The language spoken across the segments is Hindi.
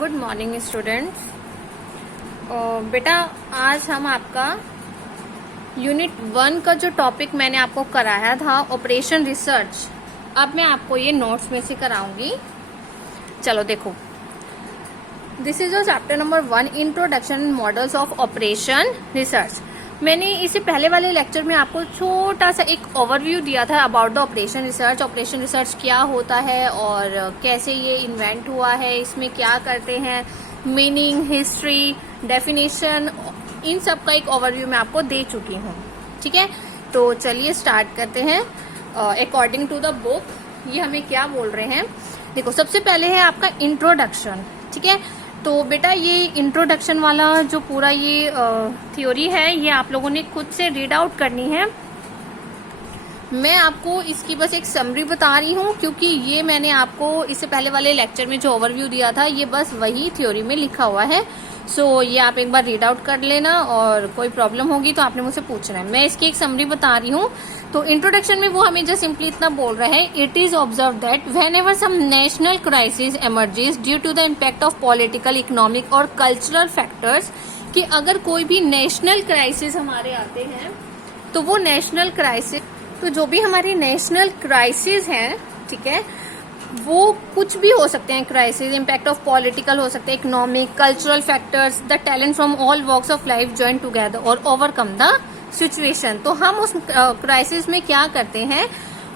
Good morning students. बेटा आज हम आपका यूनिट 1 का जो टॉपिक मैंने आपको कराया था ऑपरेशन रिसर्च, अब मैं आपको ये नोट्स में से कराऊंगी। चलो देखो, this is your chapter number 1 introduction models of operation research. मैंने इसे पहले वाले लेक्चर में आपको छोटा सा एक ओवरव्यू दिया था about the operation research. Operation research क्या होता है और कैसे ये इन्वेंट हुआ है, इसमें क्या करते हैं, मीनिंग, हिस्ट्री, डेफिनेशन, इन सब का एक ओवरव्यू मैं आपको दे चुकी हूँ। ठीक है, तो चलिए स्टार्ट करते हैं। अकॉर्डिंग टू द बुक ये हमें क्या बोल रहे हैं, देखो सबसे पहले है आपका इंट्रोडक्शन। ठीक है, तो बेटा ये इंट्रोडक्शन वाला जो पूरा ये थ्योरी है ये आप लोगों ने खुद से रीड आउट करनी है। मैं आपको इसकी बस एक समरी बता रही हूँ क्योंकि ये मैंने आपको इससे पहले वाले लेक्चर में जो ओवरव्यू दिया था ये बस वही थ्योरी में लिखा हुआ है। सो ये आप एक बार रीड आउट कर लेना और कोई प्रॉब्लम होगी तो आपने मुझसे पूछना है। मैं इसकी एक समरी बता रही हूँ। तो इंट्रोडक्शन में वो हमें जस्ट सिंपली इतना बोल रहा है, it is observe that whenever some national crisis emerges due to the impact of political, economic और कल्चरल फैक्टर्स, कि अगर कोई भी नेशनल क्राइसिस हमारे आते हैं तो वो नेशनल क्राइसिस, तो जो भी हमारी नेशनल क्राइसिस हैं, ठीक है, वो कुछ भी हो सकते हैं क्राइसिस, इम्पैक्ट ऑफ पॉलिटिकल हो सकते हैं, economic, cultural factors, the talent from all walks of life join together और ओवरकम द सिचुएशन। तो हम उस क्राइसिस में क्या करते हैं,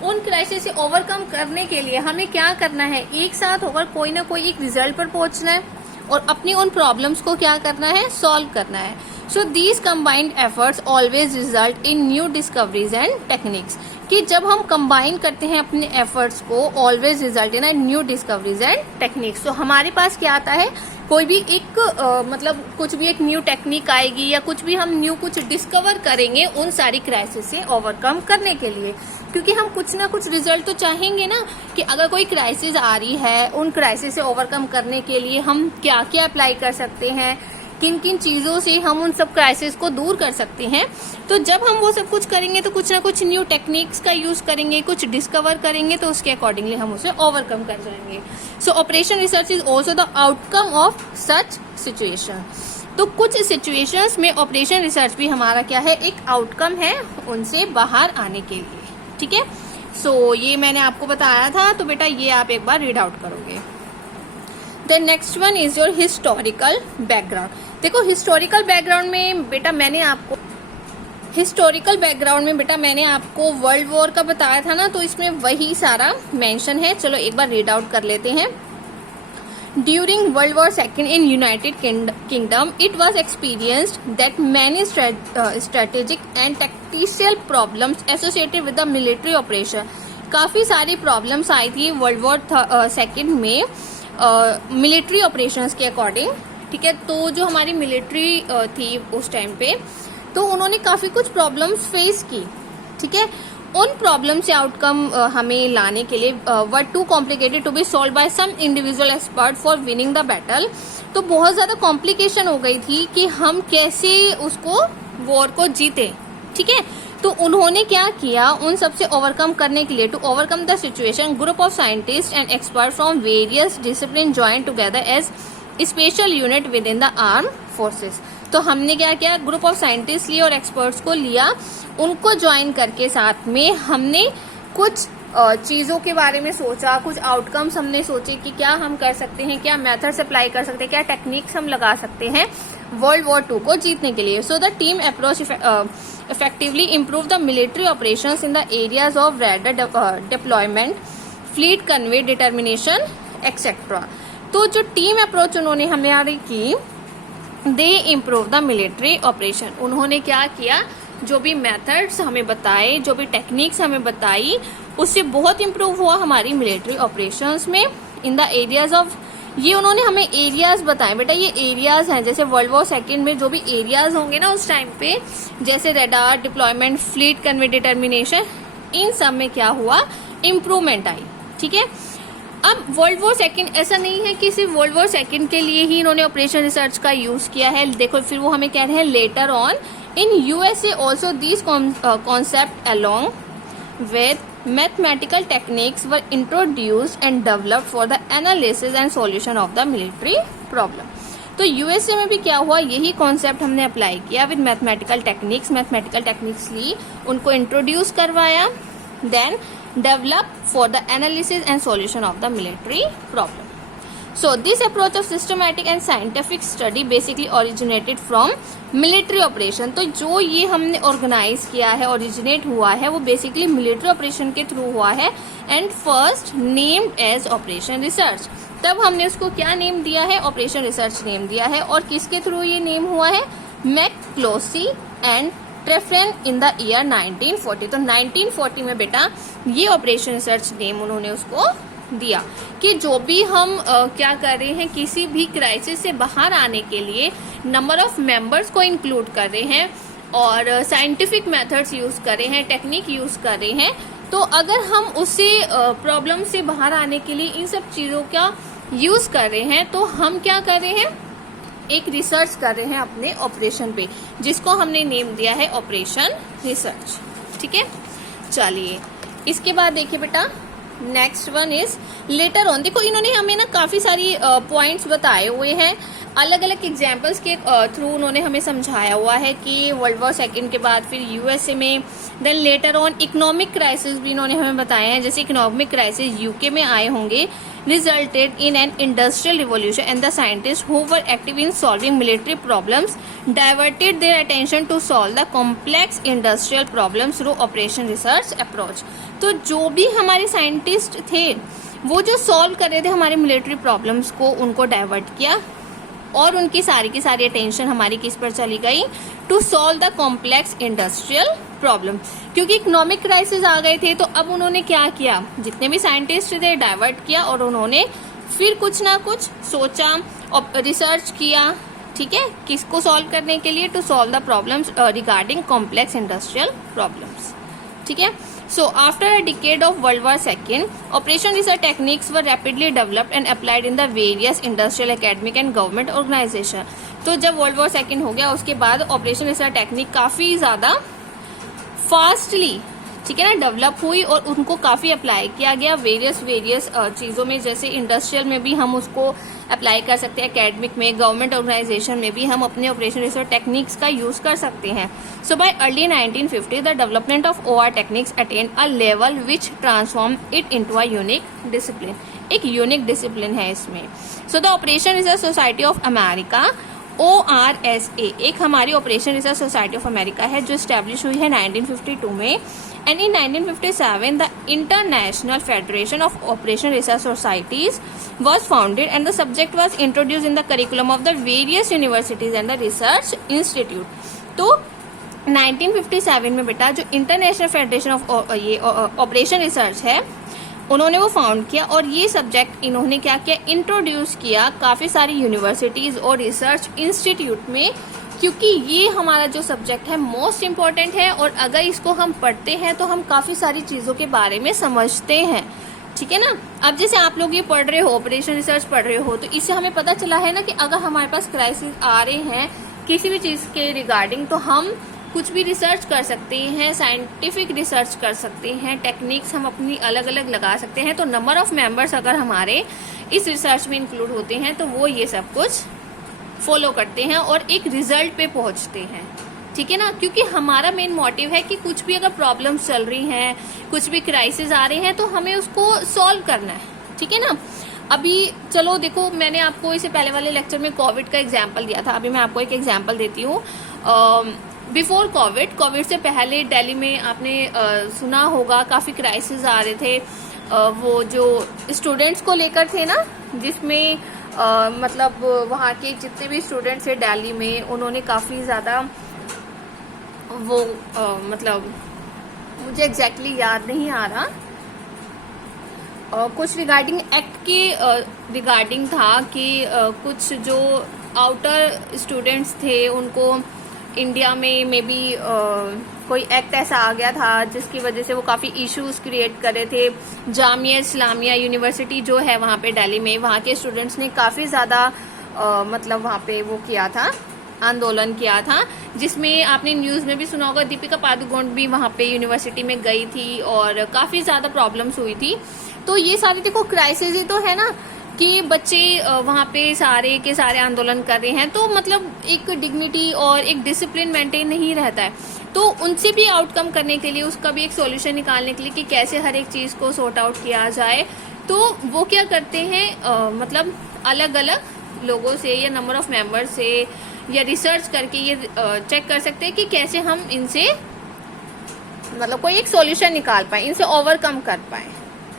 उन क्राइसिस से ओवरकम करने के लिए हमें क्या करना है, एक साथ होकर कोई ना कोई एक रिजल्ट पर पहुंचना है और अपनी उन प्रॉब्लम्स को क्या करना है, सॉल्व करना है। So these combined efforts always result in new discoveries and techniques, कि जब हम कंबाइन करते हैं अपने एफर्ट्स को, always result in new discoveries and techniques. तो हमारे पास क्या आता है, कोई भी एक मतलब कुछ भी एक न्यू टेक्निक आएगी या कुछ भी हम न्यू कुछ डिस्कवर करेंगे उन सारी क्राइसिस से ओवरकम करने के लिए, क्योंकि हम कुछ ना कुछ रिजल्ट तो चाहेंगे ना, कि अगर कोई क्राइसिस आ रही है उन क्राइसिस से ओवरकम करने के लिए हम क्या क्या अप्लाई कर सकते हैं, किन किन चीजों से हम उन सब क्राइसिस को दूर कर सकते हैं। तो जब हम वो सब कुछ करेंगे तो कुछ ना कुछ न्यू टेक्निक्स का यूज करेंगे, कुछ डिस्कवर करेंगे, तो उसके अकॉर्डिंगली हम उसे ओवरकम कर जाएंगे। सो operation research is also the outcome of such situation. तो कुछ सिचुएशंस में ऑपरेशन रिसर्च भी हमारा क्या है, एक आउटकम है उनसे बाहर आने के लिए। ठीक है, सो ये मैंने आपको बताया था, तो बेटा ये आप एक बार रीड आउट करोगे। Then next one is your historical background. देखो हिस्टोरिकल बैकग्राउंड में बेटा मैंने आपको वर्ल्ड वॉर का बताया था ना, तो इसमें वही सारा मेंशन है। चलो एक बार रीड आउट कर लेते हैं। During world war second in United Kingdom it was experienced that many strategic and tactical problems associated with the military operation. काफी सारी प्रॉब्लम्स आई थी वर्ल्ड वॉर सेकेंड में मिलिट्री ऑपरेशंस के अकॉर्डिंग। ठीक है, तो जो हमारी मिलिट्री थी उस टाइम पे, तो उन्होंने काफी कुछ प्रॉब्लम्स फेस की। ठीक है, उन प्रॉब्लम से आउटकम हमें लाने के लिए were too complicated to be solved by some individual expert for winning the battle. तो बहुत ज्यादा कॉम्प्लिकेशन हो गई थी कि हम कैसे उसको वॉर को जीते। ठीक है, तो उन्होंने क्या किया, उन सबसे ओवरकम करने के लिए, to overcome the situation group of scientist and expert from various discipline join together as special unit within the arm forces. तो हमने क्या किया, ग्रुप ऑफ साइंटिस्ट लिए और एक्सपर्ट्स को लिया, उनको ज्वाइन करके साथ में हमने कुछ चीजों के बारे में सोचा, कुछ आउटकम्स हमने सोचे कि क्या हम कर सकते हैं, क्या मेथड्स अप्लाई कर सकते हैं, क्या टेक्निक्स हम लगा सकते हैं वर्ल्ड वॉर 2 को जीतने के लिए। So the team approach effectively improve the military operations in the areas of radar deployment, fleet convey determination, etc. तो जो टीम अप्रोच उन्होंने हमारी की, दे इम्प्रूव द मिलिट्री ऑपरेशन। उन्होंने क्या किया, जो भी मेथड्स हमें बताए, जो भी टेक्निक्स हमें बताई, उससे बहुत इम्प्रूव हुआ हमारी मिलिट्री ऑपरेशंस में। इन द एरियाज ऑफ, ये उन्होंने हमें एरियाज बताए। बेटा ये एरियाज हैं, जैसे वर्ल्ड वॉर सेकेंड में जो भी एरियाज होंगे ना उस टाइम पे, जैसे radar deployment, fleet convoy determination, इन सब में क्या हुआ, इम्प्रूवमेंट आई। ठीक है, अब वर्ल्ड वॉर सेकेंड ऐसा नहीं है कि सिर्फ वर्ल्ड वॉर सेकेंड के लिए ही इन्होंने ऑपरेशन रिसर्च का यूज किया है। देखो फिर वो हमें कह रहे हैं later on in USA also this concept along with mathematical techniques were introduced and developed for the analysis and solution of the military problem. तो यूएसए में भी क्या हुआ, यही कॉन्सेप्ट हमने अप्लाई किया विद मैथमेटिकल टेक्निक्स ली, उनको इंट्रोड्यूस करवाया, then develop for the analysis and solution of the military problem. So this approach of systematic and scientific study basically originated from military operation। तो जो ये हमने ऑर्गेनाइज किया है, ओरिजिनेट हुआ है, वो बेसिकली मिलिट्री ऑपरेशन के थ्रू हुआ है and first named as operation research. तब हमने उसको क्या नेम दिया है, ऑपरेशन रिसर्च नेम दिया है। और किसके थ्रू ये नेम हुआ है, मैकक्लोसी एंड ट्रेफ्रेन इन द ईयर 1940। तो 1940 में बेटा ये ऑपरेशन रिसर्च नेम उन्होंने उसको दिया कि जो भी हम क्या कर रहे हैं, किसी भी क्राइसिस से बाहर आने के लिए नंबर ऑफ मेंबर्स को इंक्लूड कर रहे हैं और साइंटिफिक मेथड्स यूज कर रहे हैं, टेक्निक यूज कर रहे हैं। तो अगर हम उससे प्रॉब्लम से बाहर आने के लिए इन सब चीजों का यूज कर रहे हैं, तो हम क्या कर रहे हैं, एक रिसर्च कर रहे हैं अपने ऑपरेशन पे, जिसको हमने नेम दिया है ऑपरेशन रिसर्च। ठीक है, चलिए इसके बाद देखिए बेटा next one is later on. देखो इन्होंने हमें ना काफी सारी पॉइंट्स बताए हुए हैं, अलग अलग एग्जाम्पल्स के थ्रू उन्होंने हमें समझाया हुआ है कि वर्ल्ड वॉर सेकेंड के बाद फिर यूएसए में, then later on economic crisis भी इन्होंने हमें बताए हैं। जैसे इकोनॉमिक क्राइसिस यूके में आए होंगे, resulted in an industrial revolution and the scientists who were active in solving military problems diverted their attention to solve the complex industrial problems through operation research approach। तो जो भी हमारे साइंटिस्ट थे वो जो सॉल्व कर रहे थे हमारे मिलिट्री प्रॉब्लम्स को, उनको डाइवर्ट किया और उनकी सारी की सारी अटेंशन हमारी किस पर चली गई, to solve the complex industrial problem. क्योंकि इकोनॉमिक क्राइसिस आ गए थे, तो अब उन्होंने क्या किया, जितने भी साइंटिस्ट थे डाइवर्ट किया और उन्होंने फिर कुछ ना कुछ सोचा और रिसर्च किया। ठीक है, किसको सॉल्व करने के लिए, to solve the problems regarding complex industrial problems. ठीक है, so after a decade of World War II, operation research techniques were rapidly developed and applied in the various industrial, academic and government organization। तो जब वर्ल्ड वॉर सेकेंड हो गया उसके बाद ऑपरेशन रिसर्च टेक्निक काफी ज्यादा फास्टली, ठीक है ना, डेवलप हुई और उनको काफी अप्लाई किया गया वेरियस चीजों में। जैसे इंडस्ट्रियल में भी हम उसको अप्लाई कर सकते हैं, एकेडमिक में, गवर्नमेंट ऑर्गेनाइजेशन में भी हम अपने ऑपरेशन रिसर्च टेक्निक्स का यूज कर सकते हैं। So by early 1950 the development of OR techniques attain a level which transform it into a unique discipline. एक यूनिक डिसिप्लिन है इसमें। So the operation research society of America, ORSA, एक हमारी operation research society of America है जो स्टैब्लिश हुई है 1952 में। And in 1957 the international federation of operation research societies was founded and the subject was introduced in the curriculum of the various universities and the research institute। तो 1957 में बेटा जो इंटरनेशनल फेडरेशन ऑफ ये ऑपरेशन रिसर्च है उन्होंने वो फाउंड किया और ये सब्जेक्ट इन्होंने क्या किया, इंट्रोड्यूस किया काफी सारी यूनिवर्सिटीज और रिसर्च इंस्टीट्यूट में, क्योंकि ये हमारा जो सब्जेक्ट है मोस्ट इम्पोर्टेंट है और अगर इसको हम पढ़ते हैं तो हम काफी सारी चीजों के बारे में समझते हैं। ठीक है ना, अब जैसे आप लोग ये पढ़ रहे हो, ऑपरेशन रिसर्च पढ़ रहे हो, तो इससे हमें पता चला है ना कि अगर हमारे पास क्राइसिस आ रहे हैं किसी भी चीज के रिगार्डिंग, तो हम कुछ भी रिसर्च कर सकते हैं, साइंटिफिक रिसर्च कर सकते हैं, टेक्निक्स हम अपनी अलग अलग लगा सकते हैं। तो नंबर ऑफ मेंबर्स अगर हमारे इस रिसर्च में इंक्लूड होते हैं तो वो ये सब कुछ फॉलो करते हैं और एक रिजल्ट पे पहुंचते हैं। ठीक है ना, क्योंकि हमारा मेन मोटिव है कि कुछ भी अगर प्रॉब्लम्स चल रही हैं, कुछ भी क्राइसिस आ रहे हैं, तो हमें उसको सॉल्व करना है। ठीक है ना, अभी चलो देखो, मैंने आपको इससे पहले वाले लेक्चर में कोविड का एग्जाम्पल दिया था, अभी मैं आपको एक एग्जाम्पल देती हूँ। बिफोर कोविड से पहले दिल्ली में आपने सुना होगा काफी क्राइसिस आ रहे थे, वो जो स्टूडेंट्स को लेकर थे ना, जिसमें मतलब वहाँ के जितने भी स्टूडेंट्स थे दिल्ली में, उन्होंने काफी ज्यादा वो मतलब मुझे एग्जैक्टली याद नहीं आ रहा, कुछ रिगार्डिंग एक्ट के रिगार्डिंग था कि कुछ जो आउटर स्टूडेंट्स थे उनको इंडिया में मे बी कोई एक्ट ऐसा आ गया था जिसकी वजह से वो काफी इश्यूज क्रिएट कर रहे थे। जामिया इस्लामिया यूनिवर्सिटी जो है वहाँ पे दिल्ली में, वहाँ के स्टूडेंट्स ने काफी ज्यादा मतलब वहाँ पे वो किया था, आंदोलन किया था, जिसमें आपने न्यूज में भी सुना होगा दीपिका पादुकोण भी वहां पे यूनिवर्सिटी में गई थी और काफी ज्यादा प्रॉब्लम्स हुई थी। तो ये सारी देखो क्राइसिस ही तो है ना कि बच्चे वहां पे सारे के सारे आंदोलन कर रहे हैं, तो मतलब एक डिग्निटी और एक डिसिप्लिन मेंटेन नहीं रहता है। तो उनसे भी आउटकम करने के लिए, उसका भी एक सॉल्यूशन निकालने के लिए कि कैसे हर एक चीज को सॉर्ट आउट किया जाए, तो वो क्या करते हैं मतलब अलग अलग लोगों से या नंबर ऑफ मेंबर से या रिसर्च करके ये चेक कर सकते हैं कि कैसे हम इनसे मतलब कोई एक सॉल्यूशन निकाल पाए, इनसे ओवरकम कर पाए।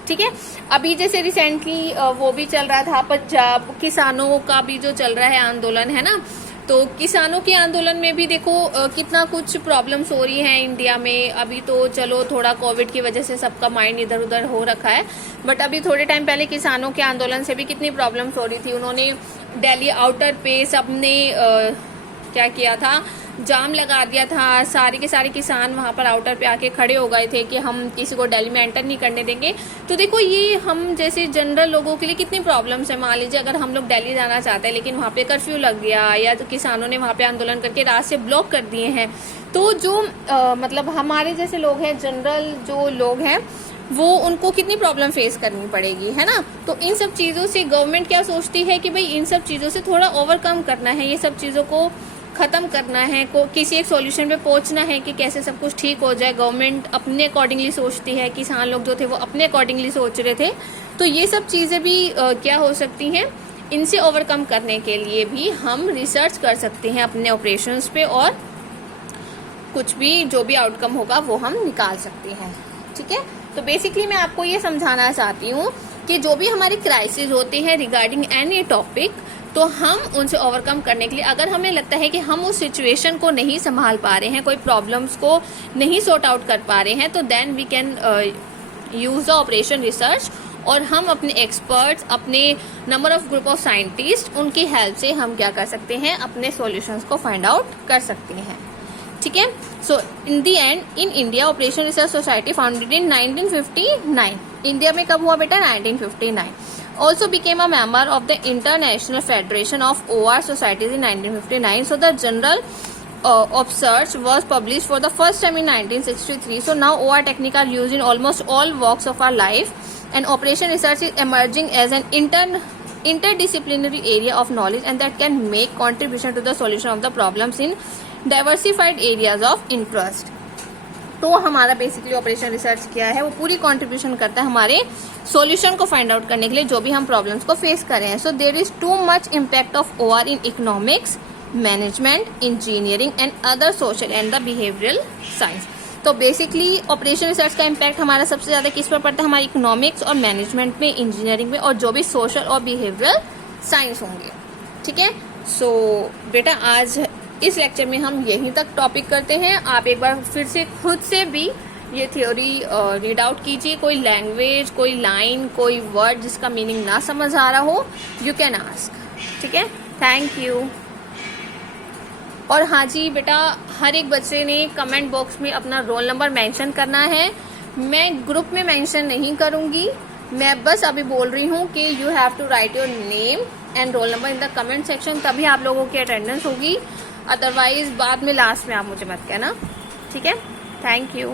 ठीक है, अभी जैसे रिसेंटली वो भी चल रहा था पंजाब किसानों का भी जो चल रहा है आंदोलन है ना, तो किसानों के आंदोलन में भी देखो कितना कुछ प्रॉब्लम्स हो रही हैं इंडिया में। अभी तो चलो थोड़ा कोविड की वजह से सबका माइंड इधर उधर हो रखा है, बट अभी थोड़े टाइम पहले किसानों के आंदोलन से भी कितनी प्रॉब्लम्स हो रही थी। उन्होंने दिल्ली आउटर पे सबने क्या किया था, जाम लगा दिया था, सारे के सारे किसान वहां पर आउटर पे आके खड़े हो गए थे कि हम किसी को दिल्ली में एंटर नहीं करने देंगे। तो देखो ये हम जैसे जनरल लोगों के लिए कितनी प्रॉब्लम्स है। मान लीजिए अगर हम लोग दिल्ली जाना चाहते हैं लेकिन वहां पे कर्फ्यू लग गया या तो किसानों ने वहां पे आंदोलन करके रास्ते ब्लॉक कर दिए हैं, तो जो मतलब हमारे जैसे लोग हैं, जनरल जो लोग हैं, वो उनको कितनी प्रॉब्लम फेस करनी पड़ेगी, है ना। तो इन सब चीजों से गवर्नमेंट क्या सोचती है कि भाई इन सब चीजों से थोड़ा ओवरकम करना है, ये सब चीजों को खत्म करना है, किसी एक सॉल्यूशन पे पहुंचना है कि कैसे सब कुछ ठीक हो जाए। गवर्नमेंट अपने अकॉर्डिंगली सोचती है, किसान लोग जो थे वो अपने अकॉर्डिंगली सोच रहे थे। तो ये सब चीजें भी क्या हो सकती हैं, इनसे ओवरकम करने के लिए भी हम रिसर्च कर सकते हैं अपने ऑपरेशंस पे और कुछ भी जो भी आउटकम होगा वो हम निकाल सकते हैं। ठीक है, तो बेसिकली मैं आपको ये समझाना चाहती हूँ कि जो भी हमारे क्राइसिस होते हैं रिगार्डिंग एनी टॉपिक, तो हम उनसे ओवरकम करने के लिए अगर हमें लगता है कि हम उस सिचुएशन को नहीं संभाल पा रहे हैं, कोई प्रॉब्लम्स को नहीं सॉर्ट आउट कर पा रहे हैं, तो then we can use the operation research और हम अपने एक्सपर्ट्स, अपने number of group of scientist, उनकी हेल्प से हम क्या कर सकते हैं, अपने सॉल्यूशंस को फाइंड आउट कर सकते हैं। ठीक है, so in the end in India operation research society founded in 1959। India में कब हुआ बेटा, 1959। Also became a member of the International Federation of OR Societies in 1959. So the Journal of Search was published for the first time in 1963. So now OR techniques are used in almost all walks of our life, and operation research is emerging as an interdisciplinary area of knowledge, and that can make contribution to the solution of the problems in diversified areas of interest. तो हमारा बेसिकली ऑपरेशन रिसर्च क्या है, वो पूरी कंट्रीब्यूशन करता है हमारे सॉल्यूशन को फाइंड आउट करने के लिए जो भी हम प्रॉब्लम्स को फेस कर रहे हैं। So there is too much impact of OR in economics, management, engineering and other social and the behavioural science. तो बेसिकली ऑपरेशन रिसर्च का इम्पैक्ट हमारा सबसे ज्यादा किस पर पड़ता है, हमारी इकोनॉमिक्स और मैनेजमेंट में, इंजीनियरिंग में और जो भी सोशल और बिहेवियरल साइंस होंगे। ठीक है, सो बेटा आज इस लेक्चर में हम यहीं तक टॉपिक करते हैं। आप एक बार फिर से खुद से भी ये थ्योरी रीड आउट कीजिए। कोई लैंग्वेज, कोई लाइन, कोई वर्ड जिसका मीनिंग ना समझ आ रहा हो, यू कैन आस्क। ठीक है, थैंक यू। और हाँ जी बेटा, हर एक बच्चे ने कमेंट बॉक्स में अपना रोल नंबर मेंशन करना है। मैं ग्रुप में मेंशन नहीं करूंगी, मैं बस अभी बोल रही हूँ कि you have to write your name and roll number in the comment section, तभी आप लोगों की अटेंडेंस होगी। अदरवाइज बाद में लास्ट में आप मुझे मत कहना। ठीक है, थैंक यू।